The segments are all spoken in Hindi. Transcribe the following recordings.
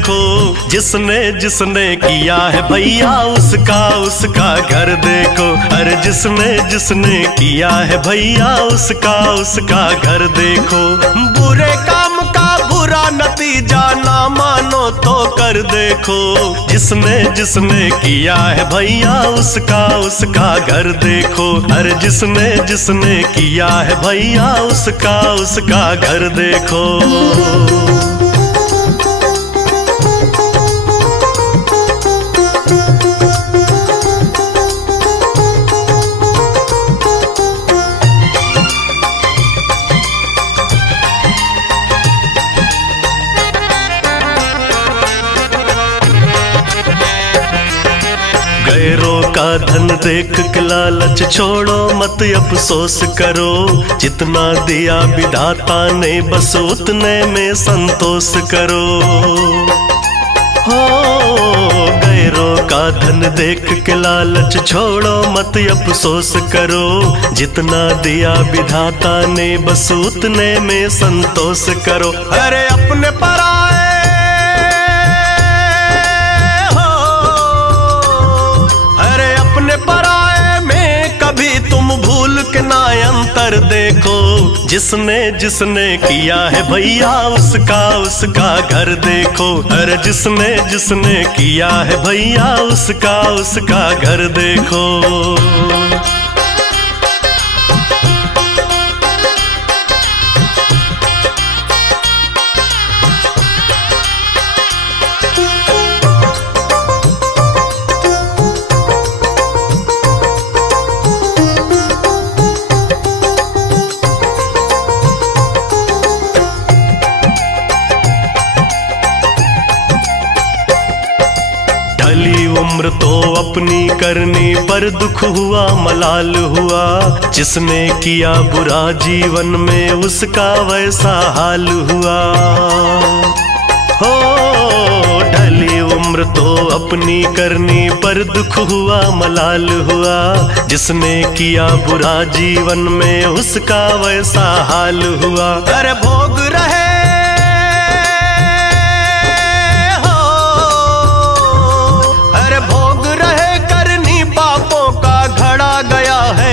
देखो, जिसने जिसने किया है भैया उसका उसका घर देखो। अरे जिसने जिसने किया है भैया उसका उसका घर देखो। बुरे काम का बुरा नतीजा ना मानो तो कर देखो, जिसने जिसने किया है भैया उसका उसका घर देखो। अरे जिसने जिसने किया है भैया उसका उसका घर देखो। गैरों का धन देख के लालच छोड़ो मत अफसोस करो, जितना दिया विधाता ने बस उतने में संतोष करो। हो गैरों का धन देख के लालच छोड़ो मत अफसोस करो, जितना दिया विधाता ने बस उतने में संतोष करो। अरे अपने पराए पराए में कभी तुम भूल के ना अंतर देखो, जिसने जिसने किया है भैया उसका उसका घर देखो। अरे जिसने जिसने किया है भैया उसका उसका घर देखो। उम्र तो अपनी करनी पर दुख हुआ मलाल हुआ, जिसने किया बुरा जीवन में उसका वैसा हाल हुआ। हो ढली उम्र तो अपनी करनी पर दुख हुआ मलाल हुआ, जिसने किया बुरा जीवन में उसका वैसा हाल हुआ। अरे भोग रहे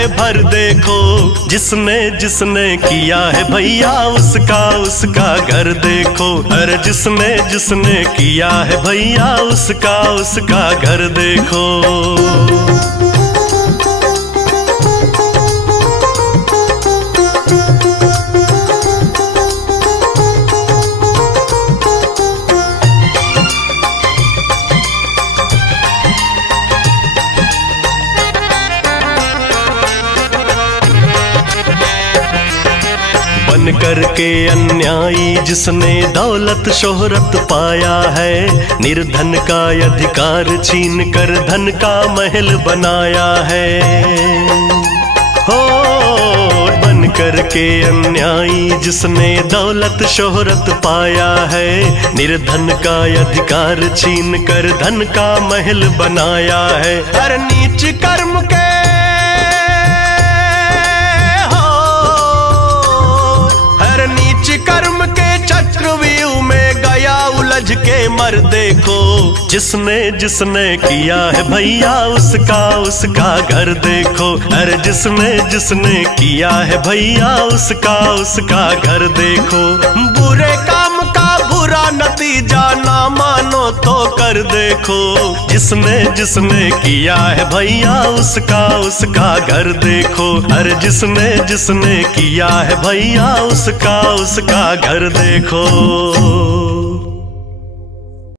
भर देखो, जिसने जिसने किया है भैया उसका उसका घर देखो। अरे जिसने जिसने किया है भैया उसका उसका घर देखो। करके अन्यायी जिसने दौलत शोहरत पाया है, निर्धन का अधिकार छीन कर धन का महल बनाया है। हो बन करके अन्यायी जिसने दौलत शोहरत पाया है, निर्धन का अधिकार छीन कर धन का महल बनाया है। हर नीच कर्म के कर्म के चक्रव्यूह में गया उलझ के मर देखो, जिसने जिसने किया है भैया उसका उसका घर देखो। अरे जिसने जिसने किया है भैया उसका उसका घर देखो। बुरे काम का बुरा नतीजा ना मानो तो कर देखो, जिसने जिसने किया है भैया उसका उसका घर देखो। अरे जिसने जिसने किया है भैया उसका उसका घर देखो।